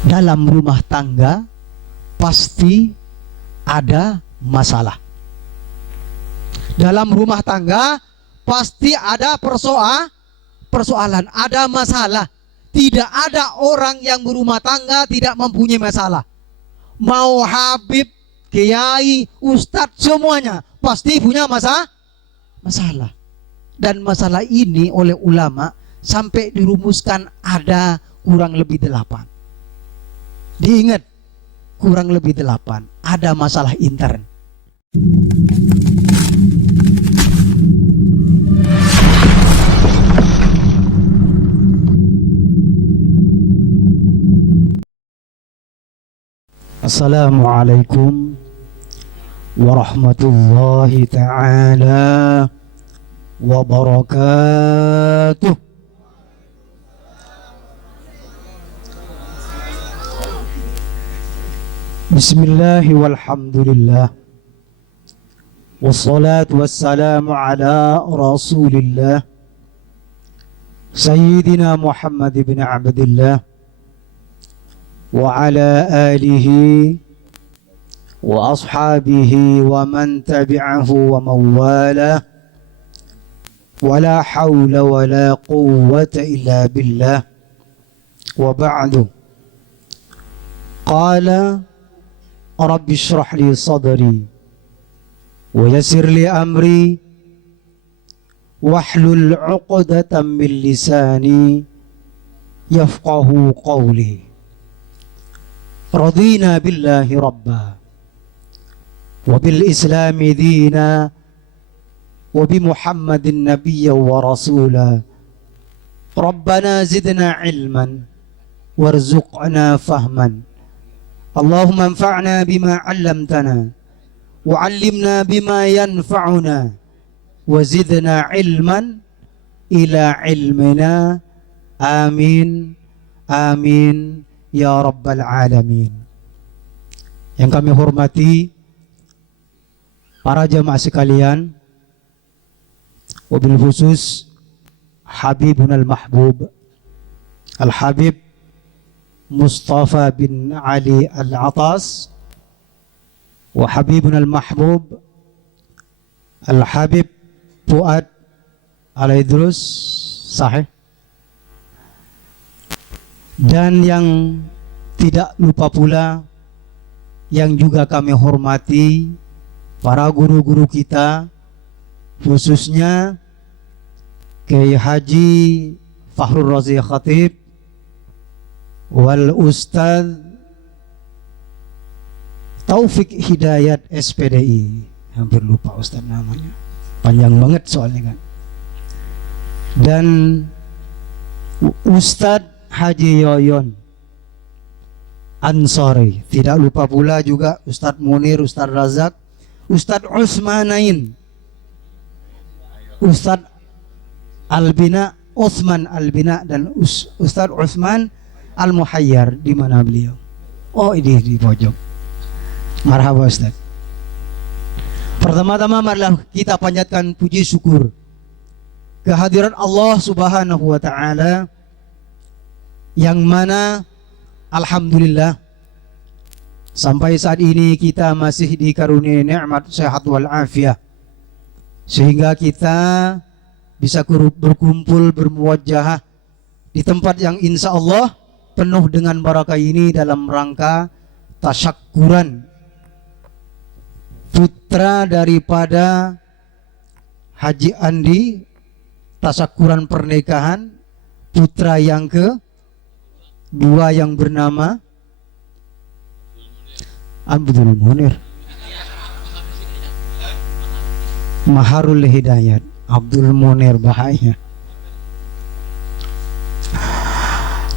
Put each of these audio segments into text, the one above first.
Dalam rumah tangga pasti ada masalah. Dalam rumah tangga pasti ada persoalan, ada masalah. Tidak ada orang yang berumah tangga tidak mempunyai masalah. Mau habib, kiai, ustadz, semuanya pasti punya masalah. Dan masalah ini oleh ulama sampai dirumuskan ada kurang lebih 8. Diingat, kurang lebih 8. Ada masalah intern. Assalamualaikum warahmatullahi ta'ala wabarakatuh. Bismillahi walhamdulillah, wassalatu wassalamu ala rasulillah Sayyidina Muhammad ibn Abdillah wa ala alihi wa ashabihi wa man tabi'ahu wa mawala wa la hawla wa la quwwata illa billah wa ba'du. Qala rabbi shrah li sadri wa yassir li amri wahlul 'uqdatam min lisani yafqahu qawli. Radina billahi rabba wa bil islami dina wa bi muhammadin nabiyya wa rasula. Rabbana zidna ilman warzuqna fahman. Allahumma anfa'na bima 'allamtana wa 'allimna bima yanfa'una wa zidna ilman ila ilmina. Amin amin ya rabbal alamin. Yang kami hormati para jamaah sekalian, wabil khusus Habibun al-Mahbub Al-Habib Mustafa bin Ali Al-Atas wa Habibun al-Mahbub Al-Habib Fuad Al-Idrus, sahih. Dan yang tidak lupa pula yang juga kami hormati para guru-guru kita, khususnya Kiai Haji Fakhrul Razi Khatib wal Ustadz Taufik Hidayat SPDI. Hampir lupa Ustadz namanya, panjang banget soalnya kan. Dan Ustadz Haji Yoyon Ansari, tidak lupa pula juga Ustadz Munir, Ustadz Razak, Ustadz Usmanain, Ustadz Albina, Utsman Albina, dan Ustadz Utsman Al-Muhayyar. Di mana beliau? Oh, ini di pojok. Marhaba Ustadz. Pertama-tama marilah kita panjatkan puji syukur kehadiran Allah Subhanahu wa ta'ala, yang mana alhamdulillah sampai saat ini kita masih dikaruniai nikmat sehat wal afiah, sehingga kita bisa berkumpul bermuwajahah di tempat yang insya Allah penuh dengan barakah ini dalam rangka tasyakuran putra daripada Haji Andi, tasyakuran pernikahan putra yang kedua yang bernama Abdul Munir Maharul Hidayat. Abdul Munir, bahaya.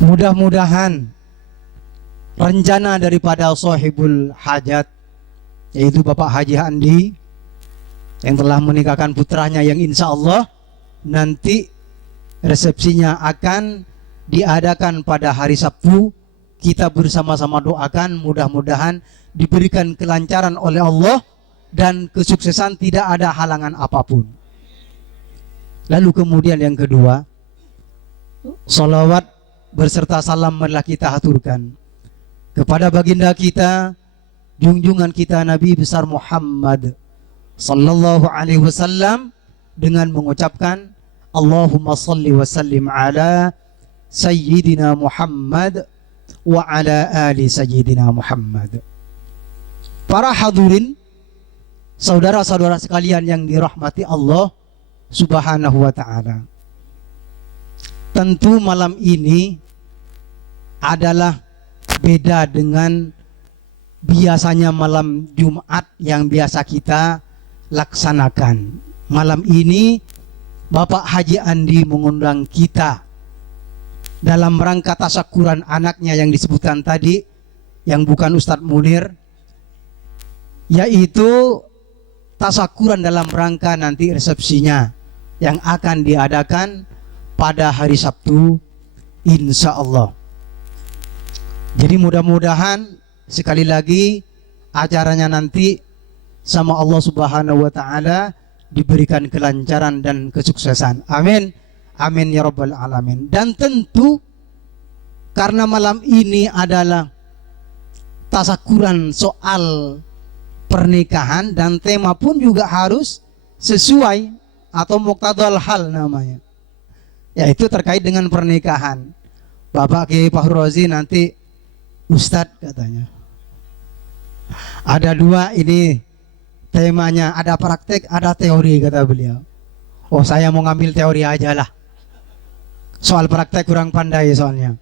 Mudah-mudahan rencana daripada sahibul hajat, yaitu Bapak Haji Andi, yang telah menikahkan putranya, yang insya Allah nanti resepsinya akan diadakan pada hari Sabtu. Kita bersama-sama doakan mudah-mudahan diberikan kelancaran oleh Allah dan kesuksesan, tidak ada halangan apapun. Lalu kemudian yang kedua, salawat berserta salam marilah kita haturkan kepada baginda kita, junjungan kita Nabi besar Muhammad sallallahu alaihi wasallam dengan mengucapkan Allahumma salli wa sallim ala Sayyidina Muhammad wa ala ali Sayyidina Muhammad. Para hadirin, saudara-saudara sekalian yang dirahmati Allah Subhanahu wa ta'ala, tentu malam ini adalah beda dengan biasanya malam Jumat yang biasa kita laksanakan. Malam ini Bapak Haji Andi mengundang kita dalam rangka tasyakuran anaknya yang disebutkan tadi, yang bukan Ustadz Munir, yaitu tasyakuran dalam rangka nanti resepsinya yang akan diadakan pada hari Sabtu insya Allah. Jadi mudah-mudahan sekali lagi acaranya nanti sama Allah Subhanahu wa ta'ala diberikan kelancaran dan kesuksesan. Amin. Amin ya rabbal alamin. Dan tentu karena malam ini adalah tasyakuran soal pernikahan dan tema pun juga harus sesuai atau muqtadal hal namanya, yaitu terkait dengan pernikahan. Bapak Kiai Fahru Razi nanti Ustadz katanya ada dua ini temanya, ada praktek, ada teori kata beliau. Oh, saya mau ngambil teori aja lah. Soal praktek kurang pandai soalnya.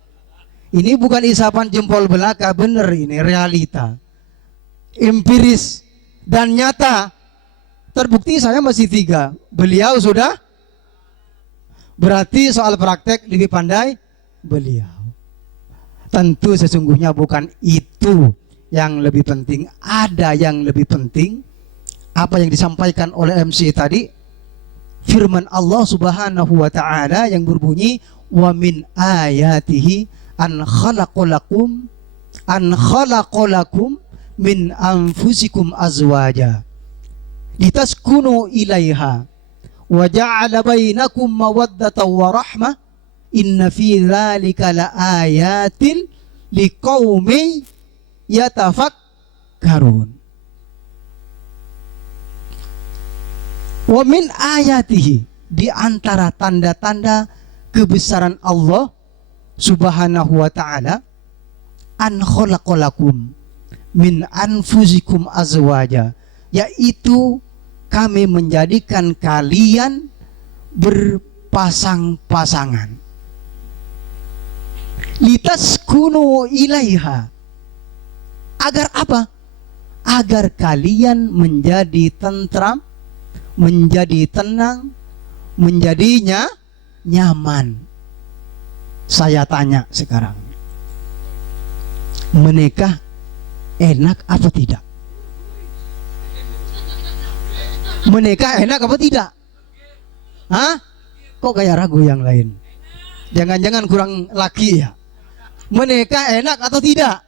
Ini bukan isapan jempol belaka, bener ini realita. Empiris dan nyata. Terbukti saya masih 3. Beliau sudah. Berarti soal praktek lebih pandai beliau. Tentu sesungguhnya bukan itu yang lebih penting. Ada yang lebih penting. Apa yang disampaikan oleh MC tadi, firman Allah Subhanahu wa ta'ala yang berbunyi wa min ayatihi an khalaqalakum min anfusikum azwaja litaskunu ilaiha wa ja'ala bainakum mawaddatan wa rahmah inna fi dzalika laayatin liqaumin yatafakkarun. Wa min ayatihi, di antara tanda-tanda kebesaran Allah Subhanahu wa ta'ala, an khalaqalakum min anfusikum azwaja, yaitu kami menjadikan kalian berpasang-pasangan. Litaskunu ilaiha, agar apa? Agar kalian menjadi tentram, menjadi tenang, menjadinya nyaman. Saya tanya sekarang, menikah enak apa tidak? Menikah enak apa tidak? Hah? Kok kayak ragu yang lain? Jangan-jangan kurang laki ya? Menikah enak atau tidak?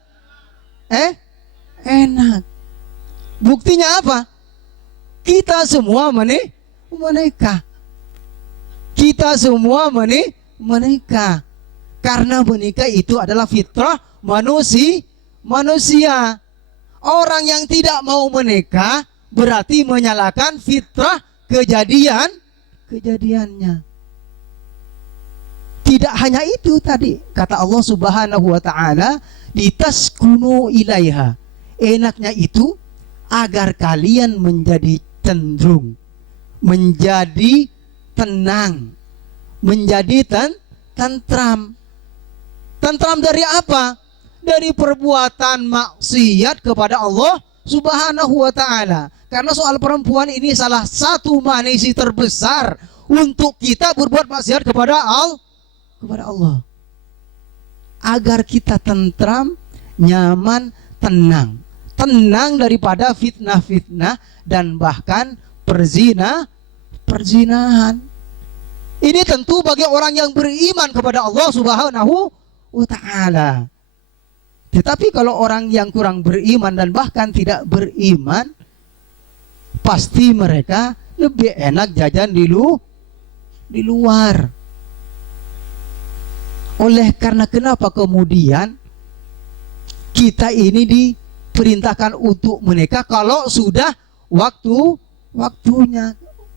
Enak. Buktinya apa? Kita semua menikah. Kita semua menikah. Karena menikah itu adalah fitrah manusia. Orang yang tidak mau menikah berarti menyalahkan fitrah kejadiannya. Tidak hanya itu tadi, kata Allah Subhanahu wa ta'ala, litaskunu ilaiha. Enaknya itu agar kalian menjadi cenderung, menjadi tenang, menjadi tentram. Tentram dari apa? Dari perbuatan maksiat kepada Allah Subhanahu wa ta'ala. Karena soal perempuan ini salah satu manusia terbesar untuk kita berbuat maksiat kepada Allah. Agar kita tentram, nyaman, tenang. Tenang daripada fitnah-fitnah dan bahkan perzinahan. Ini tentu bagi orang yang beriman kepada Allah Subhanahu wa ta'ala. Tetapi kalau orang yang kurang beriman dan bahkan tidak beriman, pasti mereka lebih enak jajan di luar. Oleh karena kenapa kemudian kita ini diperintahkan untuk menikah kalau sudah waktunya,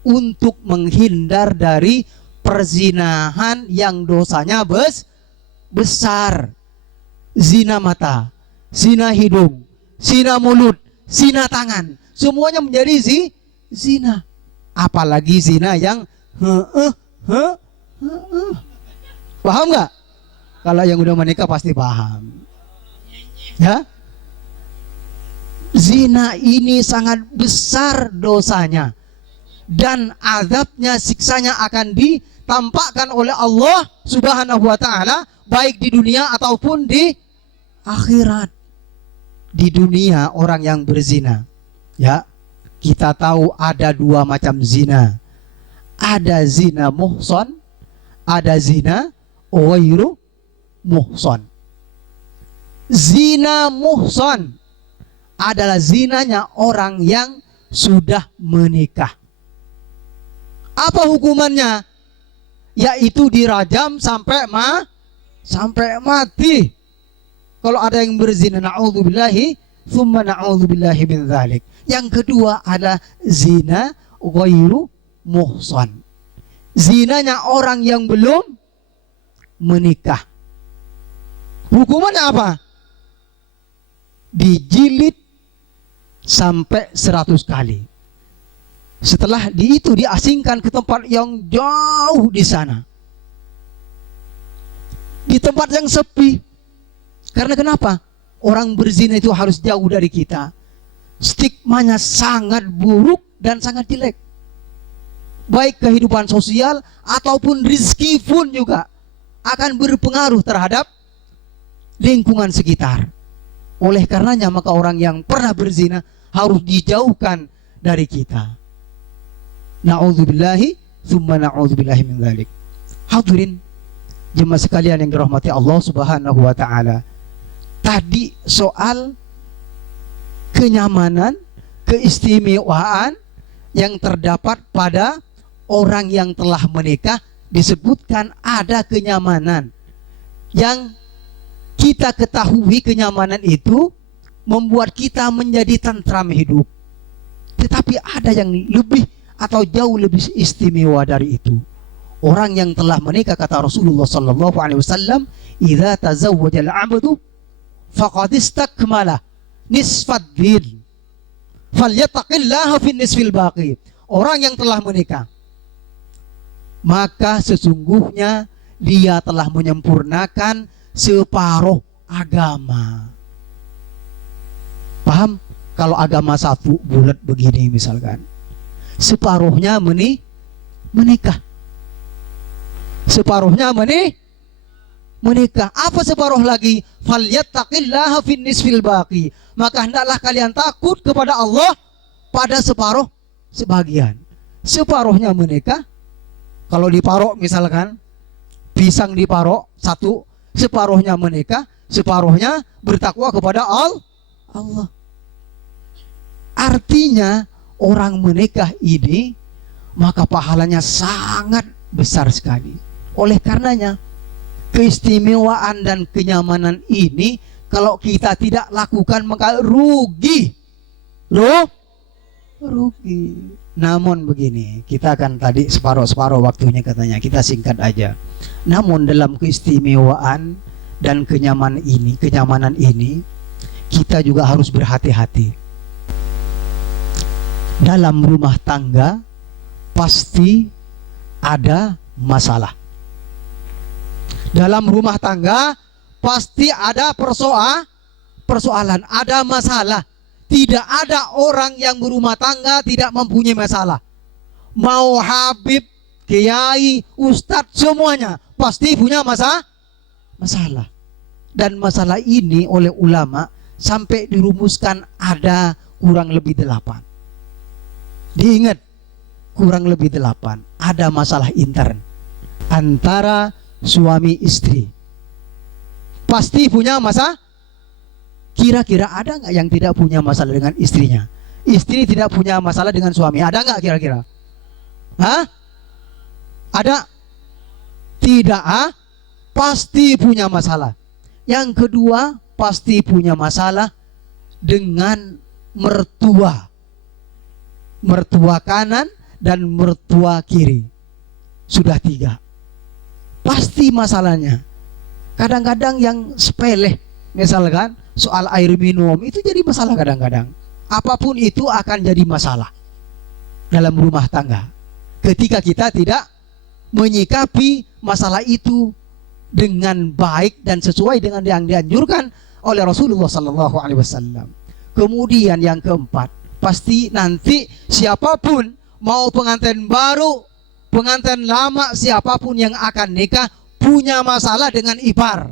untuk menghindar dari perzinahan yang dosanya besar. Zina mata, zina hidung, zina mulut, zina tangan, semuanya menjadi zina. Apalagi zina yang paham nggak? Kalau yang udah menikah pasti paham. Ya, zina ini sangat besar dosanya, dan azabnya, siksanya akan ditampakkan oleh Allah Subhanahu wa ta'ala, baik di dunia ataupun di akhirat. Di dunia orang yang berzina, ya, kita tahu ada dua macam zina. Ada zina muhson, ada zina ghairu muhson. Zina muhson adalah zinanya orang yang sudah menikah. Apa hukumannya? Yaitu dirajam sampai mati. Kalau ada yang berzina, na'udzubillahi thumma na'udzubillahi min dzalik. Yang kedua adalah zina ghairu muhsan. Zinanya orang yang belum menikah. Hukumannya apa? Dijilid sampai 100 kali. Setelah itu diasingkan ke tempat yang jauh di sana, di tempat yang sepi. Karena kenapa? Orang berzina itu harus jauh dari kita. Stigmanya sangat buruk dan sangat jelek. Baik kehidupan sosial ataupun rizki pun juga akan berpengaruh terhadap lingkungan sekitar. Oleh karenanya maka orang yang pernah berzina harus dijauhkan dari kita. Na'udzubillahi thumma na'udzubillahi min dzalik. Hadirin jemaah sekalian yang dirahmati Allah Subhanahu wa ta'ala, tadi soal kenyamanan, keistimewaan yang terdapat pada orang yang telah menikah, disebutkan ada kenyamanan yang kita ketahui. Kenyamanan itu membuat kita menjadi tentram hidup. Tetapi ada yang lebih atau jauh lebih istimewa dari itu. Orang yang telah menikah, kata Rasulullah sallallahu alaihi wasallam, "Idza tazawwaja al-'abdu faqad istakmala nisfad din falyattaqillaha fin nisfil baqi." Orang yang telah menikah, maka sesungguhnya dia telah menyempurnakan separuh agama. Paham? Kalau agama satu bulat begini misalkan, separuhnya menikah. Separuhnya menikah. Apa separuh lagi? Falyattaqillaha fin nisfil baqi. Maka hendaklah kalian takut kepada Allah pada separuh sebagian. Separuhnya menikah. Kalau diparok misalkan, pisang diparok satu, separuhnya menikah, separuhnya bertakwa kepada Allah. Artinya orang menikah ini maka pahalanya sangat besar sekali. Oleh karenanya keistimewaan dan kenyamanan ini kalau kita tidak lakukan maka rugi. Rugi. Namun begini, kita akan tadi separuh-separuh waktunya katanya, kita singkat aja. Namun dalam keistimewaan dan kenyamanan ini kita juga harus berhati-hati. Dalam rumah tangga pasti ada masalah. Dalam rumah tangga pasti ada persoalan, ada masalah. Tidak ada orang yang berumah tangga tidak mempunyai masalah. Mau habib, kiai, ustadz, semuanya pasti punya masalah. Dan masalah ini oleh ulama sampai dirumuskan ada kurang lebih 8. Diingat, kurang lebih 8. Ada masalah intern antara suami istri. Pasti punya masalah. Kira-kira ada nggak yang tidak punya masalah dengan istrinya? Istri tidak punya masalah dengan suami. Ada nggak kira-kira? Hah? Ada? Tidak? Pasti punya masalah. Yang kedua, pasti punya masalah dengan mertua. Mertua kanan dan mertua kiri. Sudah 3. Pasti masalahnya. Kadang-kadang yang sepele, misalkan soal air minum, itu jadi masalah kadang-kadang. Apapun itu akan jadi masalah dalam rumah tangga ketika kita tidak menyikapi masalah itu dengan baik dan sesuai dengan yang dianjurkan oleh Rasulullah SAW. Kemudian yang keempat, pasti nanti siapapun, mau pengantin baru, pengantin lama, siapapun yang akan nikah punya masalah dengan ipar.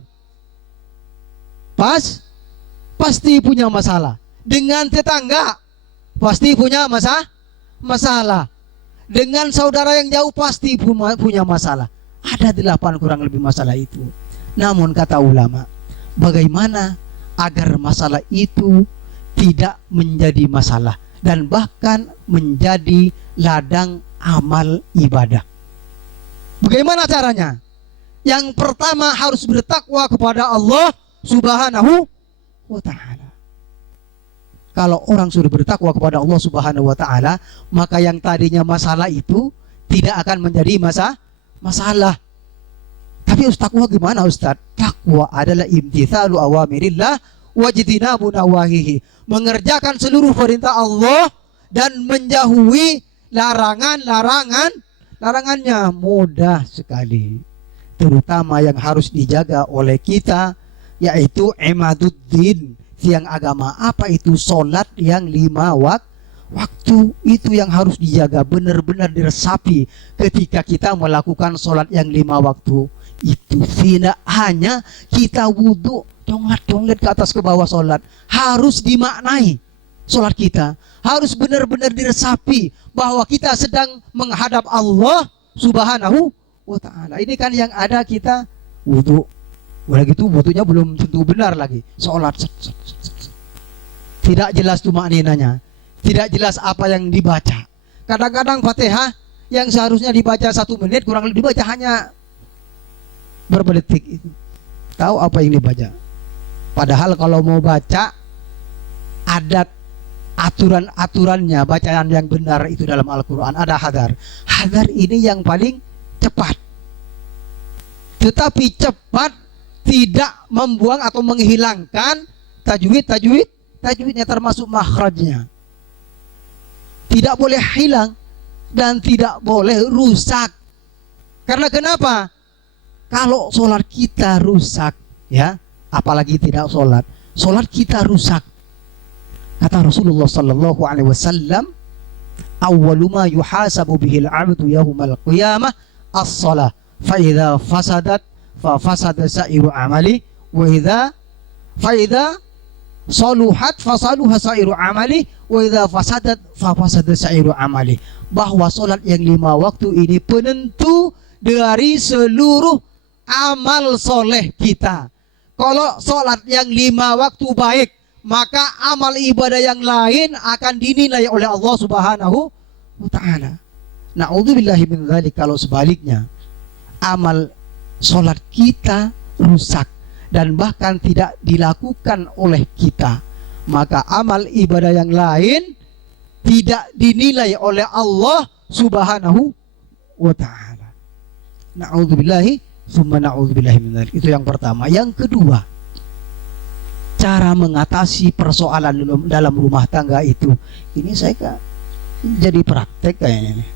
Pasti punya masalah. Dengan tetangga pasti punya masalah. Dengan saudara yang jauh pasti punya masalah. Ada 8 kurang lebih masalah itu. Namun kata ulama, bagaimana agar masalah itu tidak menjadi masalah dan bahkan menjadi ladang amal ibadah? Bagaimana caranya? Yang pertama harus bertakwa kepada Allah Subhanahu wa ta'ala. Kalau orang sudah bertakwa kepada Allah Subhanahu wa ta'ala, maka yang tadinya masalah itu tidak akan menjadi masalah. Tapi takwa gimana Ustaz? Takwa adalah imtithalu awamirillah wajtinabu nawahihi, mengerjakan seluruh perintah Allah dan menjauhi larangannya. Mudah sekali. Terutama yang harus dijaga oleh kita, yaitu imaduddin, tiang agama. Apa itu? Solat yang 5 waktu. Itu yang harus dijaga, benar-benar diresapi ketika kita melakukan solat yang 5 waktu. Itu tidak hanya kita wudhu donglet ke atas ke bawah solat, harus dimaknai. Solat kita harus benar-benar diresapi bahwa kita sedang menghadap Allah Subhanahu wa ta'ala. Ini kan yang ada kita wudhu, udah gitu wudhunya belum tentu benar lagi. Solat tidak jelas tuh maknanya, tidak jelas apa yang dibaca. Kadang-kadang Fatihah yang seharusnya dibaca 1 menit kurang lebih dibaca hanya berapa detik itu. Tahu apa yang dibaca? Padahal kalau mau baca ada aturan-aturannya, bacaan yang benar itu dalam Al-Quran. Ada hadar. Hadar ini yang paling cepat. Tetapi cepat tidak membuang atau menghilangkan tajwidnya, termasuk makhrajnya. Tidak boleh hilang dan tidak boleh rusak. Karena kenapa? Kalau sholat kita rusak, ya, apalagi tidak sholat kita rusak. Kata Rasulullah sallallahu alaihi wasallam, awwalu ma yuhasabu bihil 'abdu yaumal qiyamah as-shalah, fa idza fasadat fa fasada sa'iru amali wa idza saluhat fa saluha sa'iru amali wa idza fasadat fa fasada sa'iru amali. Bahwa salat yang 5 waktu ini penentu dari seluruh amal soleh kita. Kalau salat yang 5 waktu baik, maka amal ibadah yang lain akan dinilai oleh Allah Subhanahu wa ta'ala. Na'udzubillahi min dzalik. Kalau sebaliknya, amal salat kita rusak dan bahkan tidak dilakukan oleh kita, maka amal ibadah yang lain tidak dinilai oleh Allah Subhanahu wa ta'ala. Na'udzubillahi summa na'udzubillahi min dzalik. Itu yang pertama. Yang kedua, cara mengatasi persoalan dalam rumah tangga itu. Ini saya jadi praktek kayaknya nih.